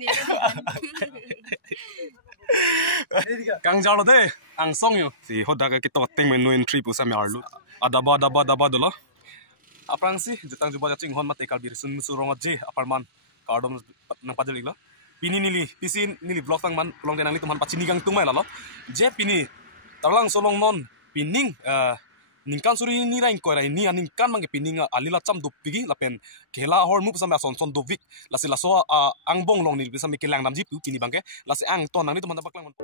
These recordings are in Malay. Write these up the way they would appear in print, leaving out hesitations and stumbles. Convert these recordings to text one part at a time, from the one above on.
nih. Kang jalo deh, ang song yo. Si hoda ka kita teng menu entry pusa mi arlu. Adaba dulu. Aprang sih, jutang juba cacing hon mate kalbir sun surong aje aparman kardom nang padel igla. Pini nili, pisin nili vlog tang man pelong denang itu man pacini gang tumai lalo. Je pini, tarlang solong non pining ningkan suri ni rain ko rai ni ningkan mang pining alila cham du pigi lapen kela hor mu sampai son dovik lasi laso angbong long ni bisa mikilang namji pu pini bangke lasi ang ton nang ni teman baklang.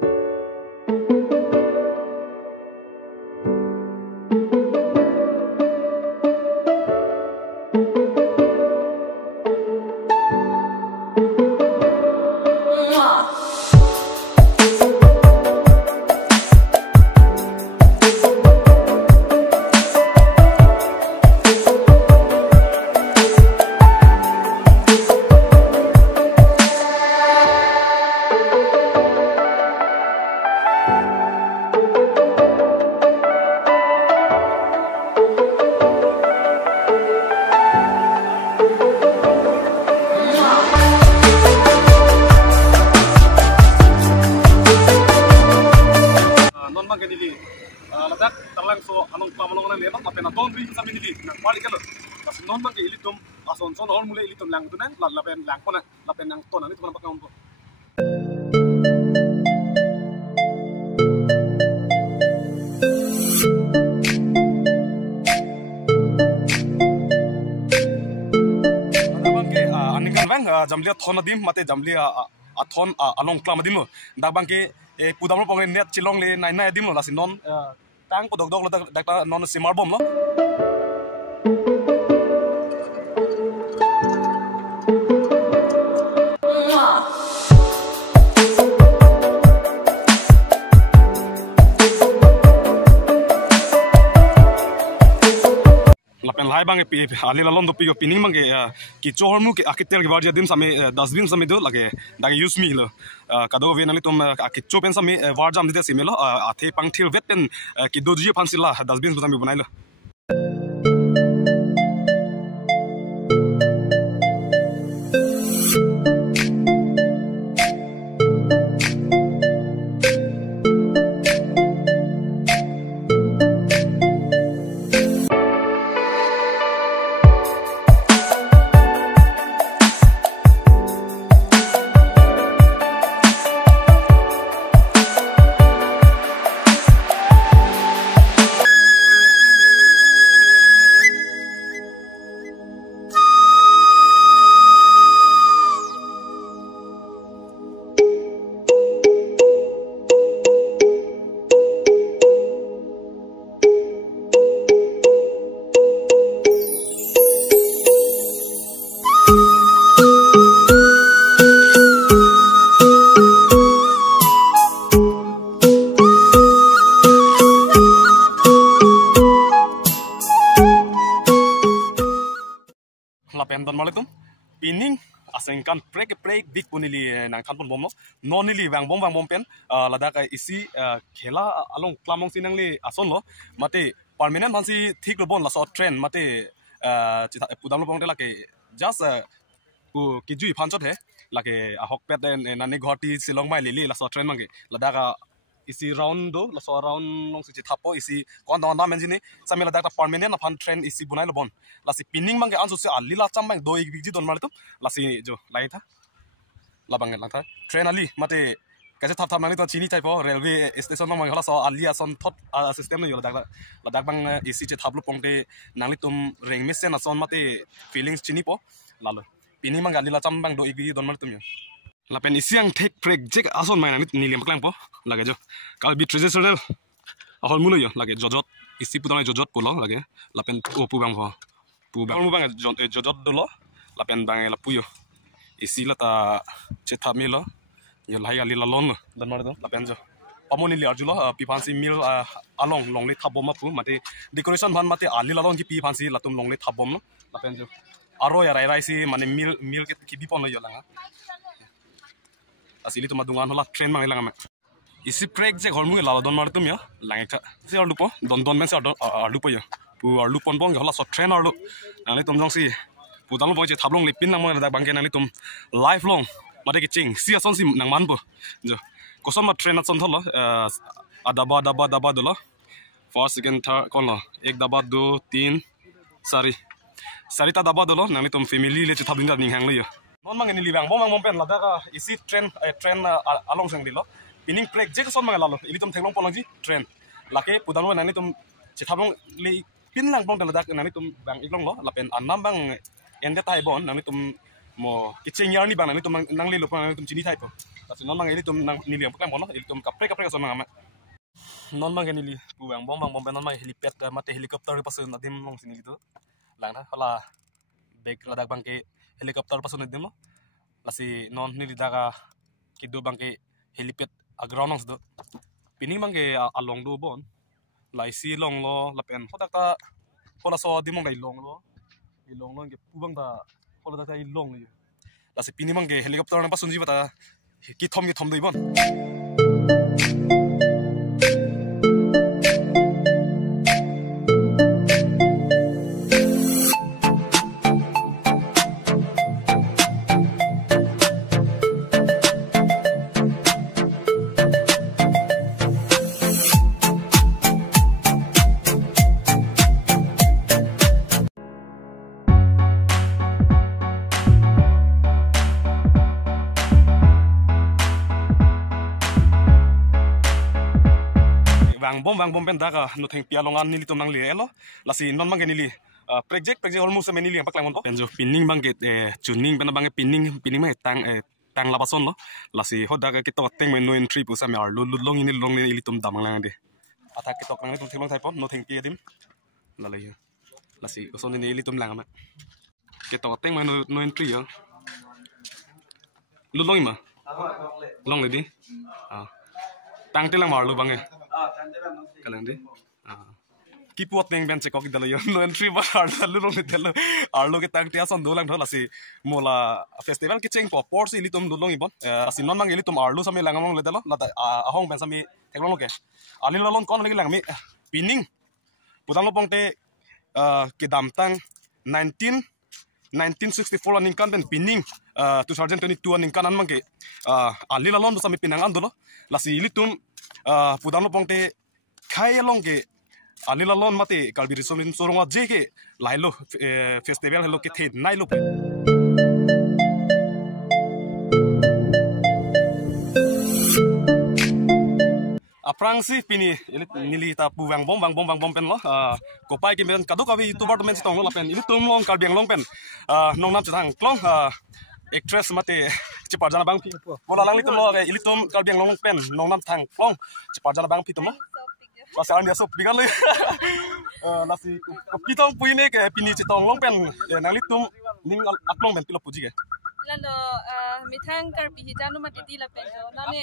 Ladak terlang so anong pamalong na leba lapen aton ri sa minili nang balik kalo tas non bang ilitum ason son hol mule ilitum lang tunan lapen lang pona lapen nang ton ani tuman pakam po bang ke anikan bang jamlia thon adim mate jamlia athon along klam adim lo dak bang ke pudamlo pong net chilong le nai nai adim lo lasin non tang podok dok dak non simar bom lo lapen lai bang ali lalon do pigo pining bang ki chor mu ki akitel ki warja dim same dustbin same do lage dag use mi lo kado ve nali tum akit chopen same warjam dite sime lo athe pangthil vet pen ki do ji phansila dustbin same banai lo lapen don maletum pining asengkan prek big punili nang khan pon bom no nili wang bom pen ladak isi khela along klamong sinang le ason lo mate permanent hansi thik lo bon la so trend mate pudam lo pong la ke just ku kijui phanchot he la ke ahok pet nani ghoti silong mai lili la so trend mangi ladak isi round do la so round long si thapo isi kon da menjini samela da permanent fan trend isi bunai lo bon la si pinning mang ke ansu se alila chambang do ik big ji don malitum la si jo lai tha la bang la tha train ali mate kaje thap mani to chini type railway station mang hala so alia son thot system no yo la dak bang isi che thaplo pongte nangli tum reng mes na son mate feelings chini po la lo pinning mang alila chambang do ik big ji don malitum yo lapen isiang tek prek jek ason mai nani nilim klang po lage jo kal bi traditional ahol mulo yo lage jojot isi pudane jojot pulo lage lapen pu bang ho pu bang jojot dolo lapen bang la puyo isi lata chetha milo yo lai ali la lon dan mar do lapen jo pamoni li arjulo pi phansi mil along longle thabom ma pu mate decoration ban mate ali la lon ki pi phansi latum longle thabom no lapen jo aro ya rai si mane mil ki bi pon yo langa asili to madungan hola train mang ilang ama isi prek je hormu la don mar tum yo lang ta se arlu po don men se arlu po yo pu arlu pon bong hola so train arlu nang tum jong si pu dang po je thablong lipin nang mo da bangke nang tum lifelong mari kicing sia son sim nang man bo jo kosom ma train atson tholo daba dolo first second third kon lo ek daba do tin sari ta daba dolo nang tum family le thabin da ning hang lo yo non mang ni libang bom pen lada ka isi train along sang dilo pining prek je kosom mang lalo ili tum thenglong polong ji train lake pudang lo nang tum chithabong le pin lang bong lada nang tum bang iklong lo lapen anam bang ende tai bon nang tum mo kicing yar ni bang nang tum nang le lo nang tum chini tai po tapi non mang ili tum nang ni liang peklam bon ili tum kapre kosom mang ama non mang ni li pu bang bom pen non mang helipad mate helicopter pasun nadim long sini gitu lang tha hala bek ladak bang ke helicopter pasun nadim lo lasi non ni daga kido bang ke helipad ground do pining bang ke along do bon lai si long lo lapen hodak ta hola so dimong dai long lo ke pu bang da hola da tai long ni lasi pining bang ke helicopter na pasun ji bata ki thom do ibon bang bom pen daga no theng pia longan nili tom nang le elo lasi non mang nili project almost many li pak langon penjo pinning bang get tuning bana bang pinning mai tang la pason lo lasi hodaga kitok teng men no entry pu sam yar lu long ini long ni ili tom damang lang de attack kitok nang tom theng type no theng pia dim la le lasi oson ni ili tom lang ma kitok teng men no entry yo lu long ma long le di tang te lang mar lu bang kalang de ki pot neng ben chekok dalo yo no entry bar lu long dalo arlo ke tang tia son dolang thola si mola festival ki cheng po por si litum dulong ibon asi non mang litum arlo sami langamong le dalo la ahong ben sami teklong ke ali lolon kon lagi lang mi pining pudang lopong te ke damtang 1964 aning kan ben pining 2022 aning kan mang ke ali lolon sami pinangan dolo la si litum pudang lopong te khai along ke alila lon mate kalbiri somin soronga jeke lailo festival hello ke the nailo aprang si pini nili ta puwang bom pen lo ko pai ke ben kado kawi youtuber to men stong lo pen ini tum long kalbiang long pen nong nam chang klong actress mate chipar jana bang pi mola lang litum lo ili tum kalbiang long pen nong nam thang klong chipar jana bang pi tum lo Lasi anda so pigan le, lasi pitong puine ke pini citong long pen, nang litum ning atlong pen pilok puji ke. Lalu mitang karpi hijau mati di la pen, nane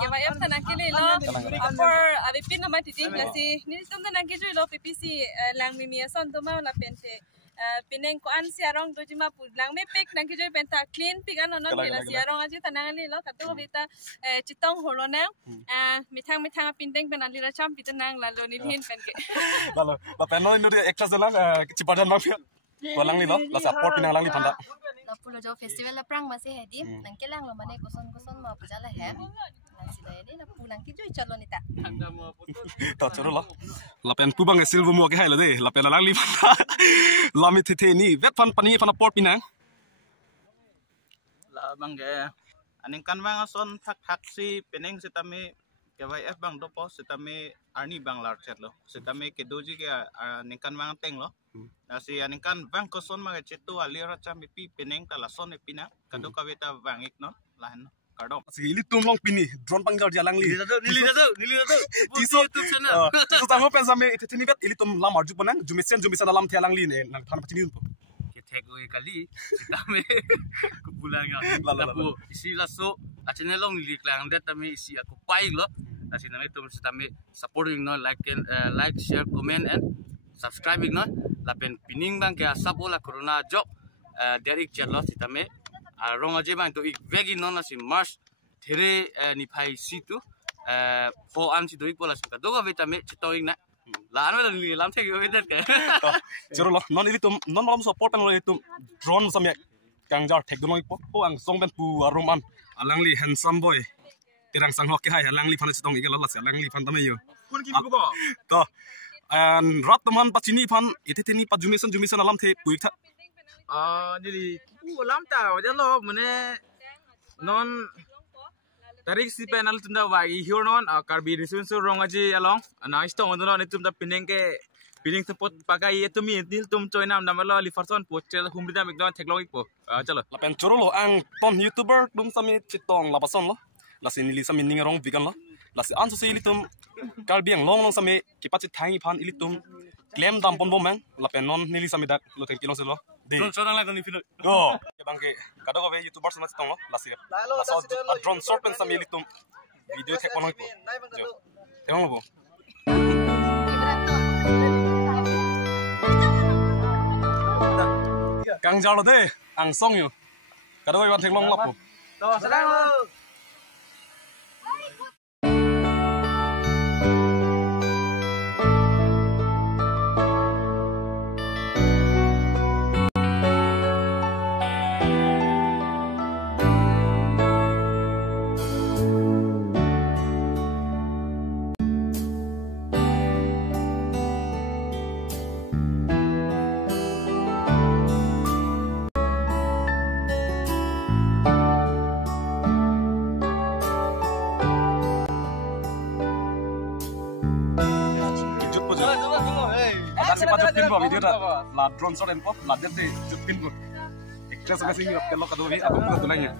KYF tanah kile lo, apor abipin nama titi lasi, ni tum tanah kile lo PPC lang mimi ason tuma la pen te. Pineng ko an siarong doji ma pulang me pek nang kijoy benta clean pigan non bila siarong aja tanang ali lo katu beta citong holona mitang pindeng penali racham pitanang lalu nilhin penke lalu la peno ini dia ekstras dalang cipadan mafia walang ni lo la support pinang lang ni panda la pulo jo festival la prang masih hedi nang kelang lo mane koson ma pujala he sida ini la pulang kijoy calo nita ta choro lo la pen pubang silver mo ke hai lo de la pen lang li panda lami the ni vet fan pani fan port pinang la bangge aning kan bang son thak si peneng sitame KYF bang dopo sitame arni bang lar chat lo sitame ke doji ke aning kan bang teng lo nasi aning kan bang koson ma chetu alira chami pi peneng ta la son epina kado kaweta bang ik no lahan kado si ili tum long pini drone pang jar jalang li nili dado tiso YouTube channel tiso tango pen same itini vet ili tum lam arju ponang jumisen lam thialang li ne nang thana pachini po Tegoi kali sitame kupulanga lapu isi laso achene long liklang dat tami isi aku pai lo asiname tum sitame supporting no like share comment and subscribing no lapen pining bang ke sapola corona job derek chat lo sitame rong aje bang to vegi non asi mars there ni phai situ fo am si doi pola suka doga vitame chitoing na laan mo lang lam thek yo idat ka choro lo non ili tum non malam support ang lo itum drone samyak kang jar teknologi po ang song ben pu aroman alang li handsome boy tirang sang hoki hai alang li phana chitong igel la alang li phan tame yo kun ki bugo to an rat taman pachini phan ititini pa jumison alam the puik tha jadi lam ta jalo mane non tarik si penal tunda wagi hionon karbi risun so rongaji along na istong ondo ne tumda pining support pakai itu mi til tum choi nam namalo li person pochel humrida migdon technology po chalo lapen chorolo ang ton youtuber dum sami chitong lapason lo lasi nili sami ningerong vegan lo lasi anso se ilitum kalbiang long sami kipachi thangi phan ilitum claim dam pon bomang lapen non nili sami dak lo ten kilong se lo de Chorang la kani final. go bangke kado be youtuber sama chitong lo lasi drone shot pen sami ilitum video tek ponoi po tengok lo po kang jalo de ang song yo kado be wan tek long lapo to sedang lo Kasi patut pin po video dah la drone shot en po la dete jut pin po. Ekstrasi kasi yung kalo kado bi abang ko tulanya.